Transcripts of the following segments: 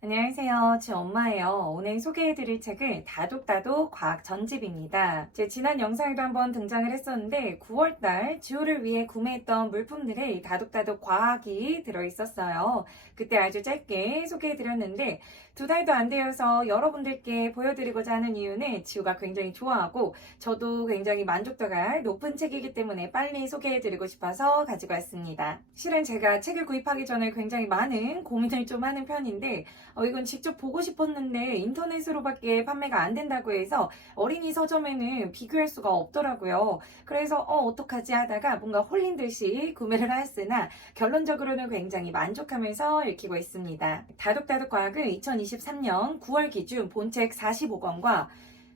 안녕하세요. 제 엄마예요. 오늘 소개해드릴 책은 다독다독 과학 전집입니다. 제 지난 영상에도 한번 등장을 했었는데 9월달 지호를 위해 구매했던 물품들에 다독다독 과학이 들어있었어요. 그때 아주 짧게 소개해드렸는데 2달도 안 되어서 여러분들께 보여드리고자 하는 이유는 지호가 굉장히 좋아하고 저도 굉장히 만족도가 높은 책이기 때문에 빨리 소개해드리고 싶어서 가지고 왔습니다. 실은 제가 책을 구입하기 전에 굉장히 많은 고민을 좀 하는 편인데 이건 직접 보고 싶었는데 인터넷으로밖에 판매가 안 된다고 해서 어린이 서점에는 비교할 수가 없더라고요. 그래서 어떡하지 하다가 뭔가 홀린 듯이 구매를 하였으나 결론적으로는 굉장히 만족하면서 읽히고 있습니다. 다독다독 과학은 2023년 9월 기준 본책 45권과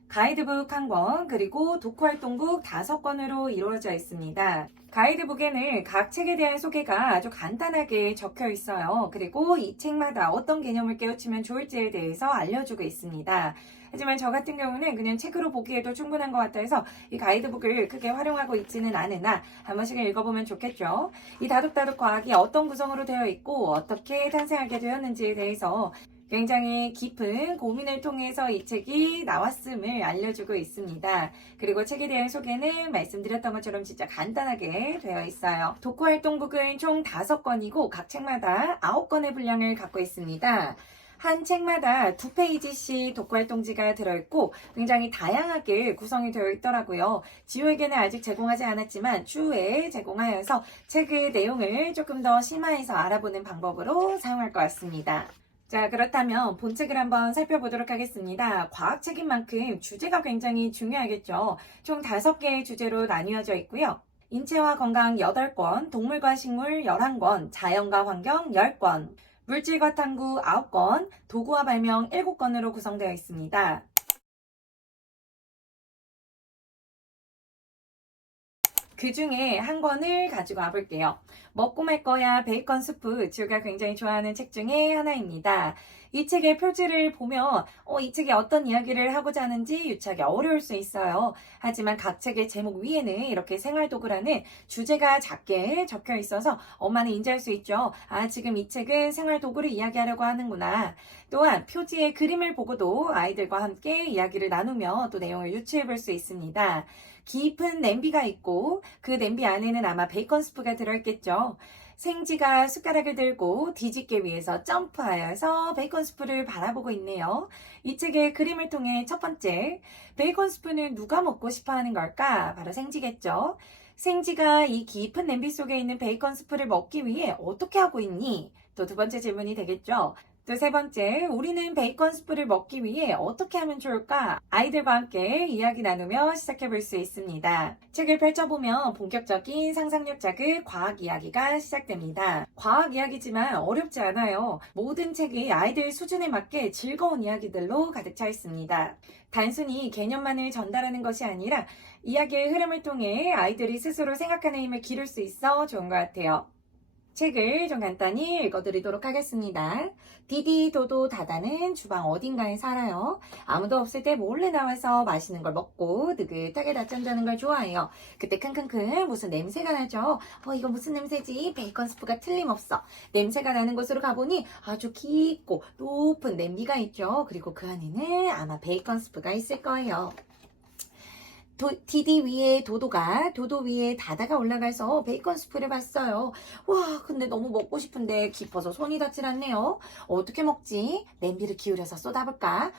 가이드북 1권, 그리고 독후활동북 5권으로 이루어져 있습니다. 가이드북에는 각 책에 대한 소개가 아주 간단하게 적혀 있어요. 그리고 이 책마다 어떤 개념을 깨우치면 좋을지에 대해서 알려주고 있습니다. 하지만 저 같은 경우는 그냥 책으로 보기에도 충분한 것 같아서 이 가이드북을 크게 활용하고 있지는 않으나 한 번씩은 읽어보면 좋겠죠. 이 다독다독 과학이 어떤 구성으로 되어 있고 어떻게 탄생하게 되었는지에 대해서 굉장히 깊은 고민을 통해서 이 책이 나왔음을 알려주고 있습니다. 그리고 책에 대한 소개는 말씀드렸던 것처럼 진짜 간단하게 되어 있어요. 독후활동북은 총 5권이고 각 책마다 9권의 분량을 갖고 있습니다. 한 책마다 2페이지씩 독후활동지가 들어있고 굉장히 다양하게 구성이 되어 있더라고요. 지호에게는 아직 제공하지 않았지만 추후에 제공하여서 책의 내용을 조금 더 심화해서 알아보는 방법으로 사용할 것 같습니다. 자, 그렇다면 본책을 한번 살펴보도록 하겠습니다. 과학책인 만큼 주제가 굉장히 중요하겠죠. 총 5개의 주제로 나뉘어져 있고요. 인체와 건강 8권, 동물과 식물 11권, 자연과 환경 10권, 물질과 탐구 9권, 도구와 발명 7권으로 구성되어 있습니다. 그 중에 한 권을 가지고 와볼게요. 먹고 말 거야 베이컨 수프, 지우가 굉장히 좋아하는 책 중에 하나입니다. 이 책의 표지를 보면 이 책이 어떤 이야기를 하고자 하는지 유추하기 어려울 수 있어요. 하지만 각 책의 제목 위에는 이렇게 생활도구라는 주제가 작게 적혀 있어서 엄마는 인지할 수 있죠. 아, 지금 이 책은 생활도구를 이야기하려고 하는구나. 또한 표지의 그림을 보고도 아이들과 함께 이야기를 나누며 또 내용을 유추해 볼 수 있습니다. 깊은 냄비가 있고 그 냄비 안에는 아마 베이컨 스프가 들어있겠죠. 생쥐가 숟가락을 들고 뒤집개 위에서 점프하여서 베이컨 스프를 바라보고 있네요. 이 책의 그림을 통해 첫 번째, 베이컨 스프는 누가 먹고 싶어 하는 걸까? 바로 생쥐겠죠. 생쥐가 이 깊은 냄비 속에 있는 베이컨 스프를 먹기 위해 어떻게 하고 있니? 또 두 번째 질문이 되겠죠. 또 세 번째, 우리는 베이컨 스프를 먹기 위해 어떻게 하면 좋을까? 아이들과 함께 이야기 나누며 시작해 볼 수 있습니다. 책을 펼쳐보면 본격적인 상상력 자극 과학 이야기가 시작됩니다. 과학 이야기지만 어렵지 않아요. 모든 책이 아이들 수준에 맞게 즐거운 이야기들로 가득 차 있습니다. 단순히 개념만을 전달하는 것이 아니라 이야기의 흐름을 통해 아이들이 스스로 생각하는 힘을 기를 수 있어 좋은 것 같아요. 책을 좀 간단히 읽어드리도록 하겠습니다. 디디 도도 다다는 주방 어딘가에 살아요. 아무도 없을 때 몰래 나와서 맛있는 걸 먹고 느긋하게 낮잠 자는 걸 좋아해요. 그때 킁킁킁 무슨 냄새가 나죠. 이거 무슨 냄새지? 베이컨 스프가 틀림없어. 냄새가 나는 곳으로 가보니 아주 깊고 높은 냄비가 있죠. 그리고 그 안에는 아마 베이컨 스프가 있을 거예요. 디디 위에 도도 위에 다다가 올라가서 베이컨 스프를 봤어요. 와, 근데 너무 먹고 싶은데 깊어서 손이 닿질 않네요. 어떻게 먹지? 냄비를 기울여서 쏟아볼까?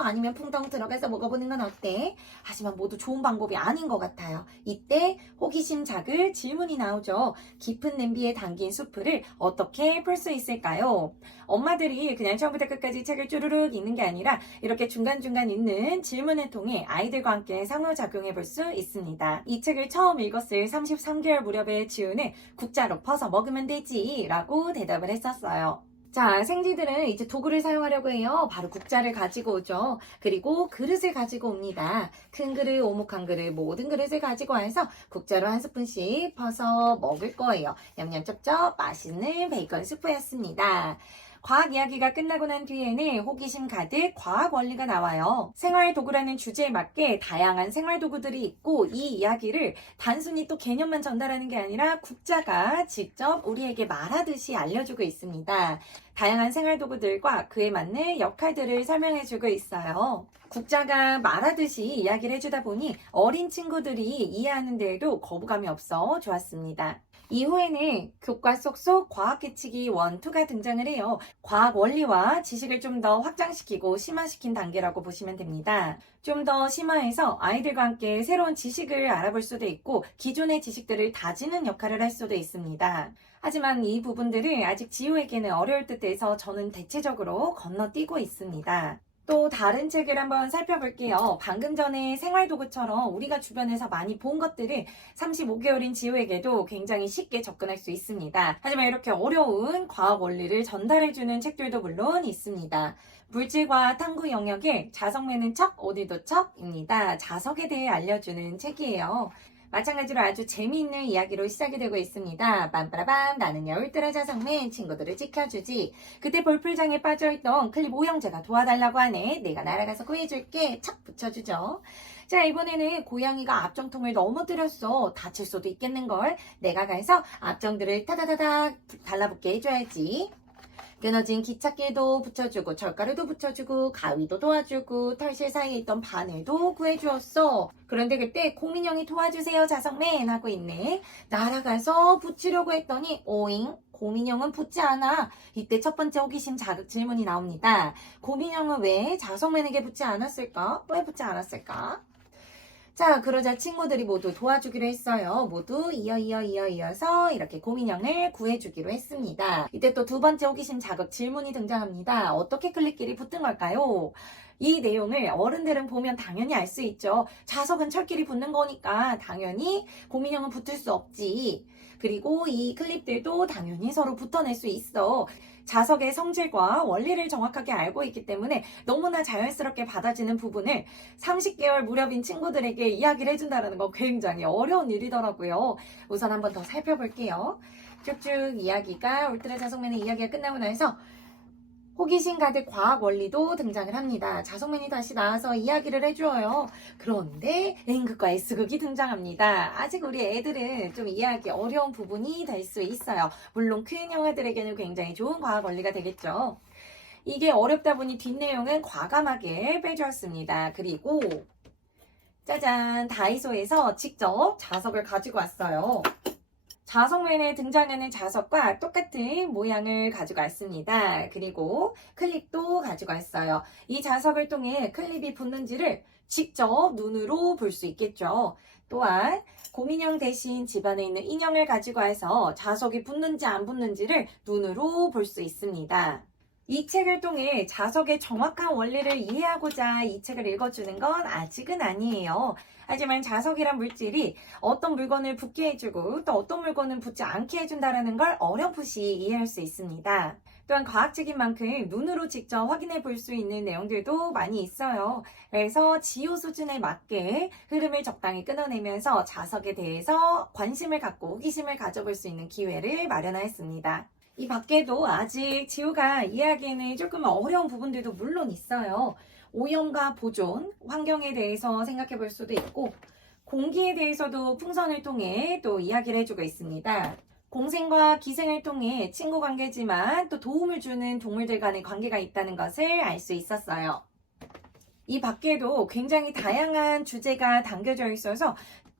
아니면 풍덩 들어가서 먹어보는 건 어때? 하지만 모두 좋은 방법이 아닌 것 같아요. 이때 호기심 자글 질문이 나오죠. 깊은 냄비에 담긴 수프를 어떻게 풀 수 있을까요? 엄마들이 그냥 처음부터 끝까지 책을 쭈르륵 읽는 게 아니라 이렇게 중간중간 있는 질문을 통해 아이들과 함께 상호작용해 볼 수 있습니다. 이 책을 처음 읽었을 33개월 무렵에 지우는 국자로 퍼서 먹으면 되지 라고 대답을 했었어요. 자, 생쥐들은 이제 도구를 사용하려고 해요. 바로 국자를 가지고 오죠. 그리고 그릇을 가지고 옵니다. 큰 그릇, 오목한 그릇, 모든 그릇을 가지고 와서 국자로 한 스푼씩 퍼서 먹을 거예요. 냠냠 쩝쩝 맛있는 베이컨 스프였습니다. 과학 이야기가 끝나고 난 뒤에는 호기심 가득 과학 원리가 나와요. 생활도구라는 주제에 맞게 다양한 생활도구들이 있고 이 이야기를 단순히 또 개념만 전달하는 게 아니라 국자가 직접 우리에게 말하듯이 알려주고 있습니다. 다양한 생활도구들과 그에 맞는 역할들을 설명해주고 있어요. 국자가 말하듯이 이야기를 해주다 보니 어린 친구들이 이해하는 데에도 거부감이 없어 좋았습니다. 이후에는 교과 속 과학 계치기 1, 2가 등장을 해요. 과학 원리와 지식을 좀 더 확장시키고 심화시킨 단계라고 보시면 됩니다. 좀 더 심화해서 아이들과 함께 새로운 지식을 알아볼 수도 있고 기존의 지식들을 다지는 역할을 할 수도 있습니다. 하지만 이 부분들은 아직 지우에게는 어려울 듯해서 저는 대체적으로 건너뛰고 있습니다. 또 다른 책을 한번 살펴볼게요. 방금 전에 생활도구처럼 우리가 주변에서 많이 본 것들을 35개월인 지우에게도 굉장히 쉽게 접근할 수 있습니다. 하지만 이렇게 어려운 과학 원리를 전달해주는 책들도 물론 있습니다. 물질과 탐구 영역의 자석매는 척, 오늘도 척입니다. 자석에 대해 알려주는 책이에요. 마찬가지로 아주 재미있는 이야기로 시작이 되고 있습니다. 빰빠라밤, 나는 열뜰의 자석맨, 친구들을 지켜주지. 그때 볼풀장에 빠져있던 클립 오형제가 도와달라고 하네. 내가 날아가서 구해줄게. 척 붙여주죠. 자, 이번에는 고양이가 앞정통을 넘어뜨렸어. 다칠 수도 있겠는걸. 내가 가서 앞정들을 타다다닥 달라붙게 해줘야지. 끊어진 기찻길도 붙여주고 철가루도 붙여주고 가위도 도와주고 털실 사이에 있던 바늘도 구해주었어. 그런데 그때 고민형이 도와주세요 자석맨 하고 있네. 날아가서 붙이려고 했더니 오잉? 고민형은 붙지 않아. 이때 첫 번째 호기심 자극 질문이 나옵니다. 고민형은 왜 자석맨에게 붙지 않았을까? 왜 붙지 않았을까? 자, 그러자 친구들이 모두 도와주기로 했어요. 모두 이어서 이렇게 고민형을 구해주기로 했습니다. 이때 또 두 번째 호기심 자극 질문이 등장합니다. 어떻게 클릭끼리 붙은 걸까요? 이 내용을 어른들은 보면 당연히 알 수 있죠. 자석은 철끼리 붙는 거니까 당연히 고민형은 붙을 수 없지. 그리고 이 클립들도 당연히 서로 붙어낼 수 있어. 자석의 성질과 원리를 정확하게 알고 있기 때문에 너무나 자연스럽게 받아지는 부분을 30개월 무렵인 친구들에게 이야기를 해준다는 건 굉장히 어려운 일이더라고요. 우선 한번 더 살펴볼게요. 쭉쭉 이야기가 울트라 자석맨의 이야기가 끝나고 나서 호기심 가득 과학 원리도 등장을 합니다. 자석맨이 다시 나와서 이야기를 해줘요. 그런데 N극과 S극이 등장합니다. 아직 우리 애들은 좀 이해하기 어려운 부분이 될 수 있어요. 물론 큰 영화들에게는 굉장히 좋은 과학 원리가 되겠죠. 이게 어렵다 보니 뒷내용은 과감하게 빼주었습니다. 그리고 짜잔, 다이소에서 직접 자석을 가지고 왔어요. 자석맨에 등장하는 자석과 똑같은 모양을 가지고 왔습니다. 그리고 클립도 가지고 왔어요. 이 자석을 통해 클립이 붙는지를 직접 눈으로 볼 수 있겠죠. 또한 고민형 대신 집안에 있는 인형을 가지고 와서 자석이 붙는지 안 붙는지를 눈으로 볼 수 있습니다. 이 책을 통해 자석의 정확한 원리를 이해하고자 이 책을 읽어주는 건 아직은 아니에요. 하지만 자석이란 물질이 어떤 물건을 붙게 해주고 또 어떤 물건은 붙지 않게 해준다는 걸 어렴풋이 이해할 수 있습니다. 또한 과학책인 만큼 눈으로 직접 확인해 볼 수 있는 내용들도 많이 있어요. 그래서 지효 수준에 맞게 흐름을 적당히 끊어내면서 자석에 대해서 관심을 갖고 호기심을 가져볼 수 있는 기회를 마련하였습니다. 이 밖에도 아직 지우가 이해하기에는 조금 어려운 부분들도 물론 있어요. 오염과 보존, 환경에 대해서 생각해 볼 수도 있고 공기에 대해서도 풍선을 통해 또 이야기를 해주고 있습니다. 공생과 기생을 통해 친구 관계지만 또 도움을 주는 동물들 간의 관계가 있다는 것을 알 수 있었어요. 이 밖에도 굉장히 다양한 주제가 담겨져 있어서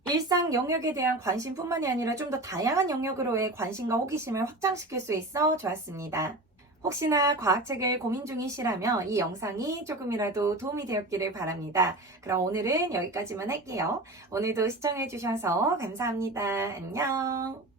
일상 영역에 대한 관심뿐만이 아니라 좀 더 다양한 영역으로의 관심과 호기심을 확장시킬 수 있어 좋았습니다. 혹시나 과학책을 고민 중이시라면 이 영상이 조금이라도 도움이 되었기를 바랍니다. 그럼 오늘은 여기까지만 할게요. 오늘도 시청해주셔서 감사합니다. 안녕.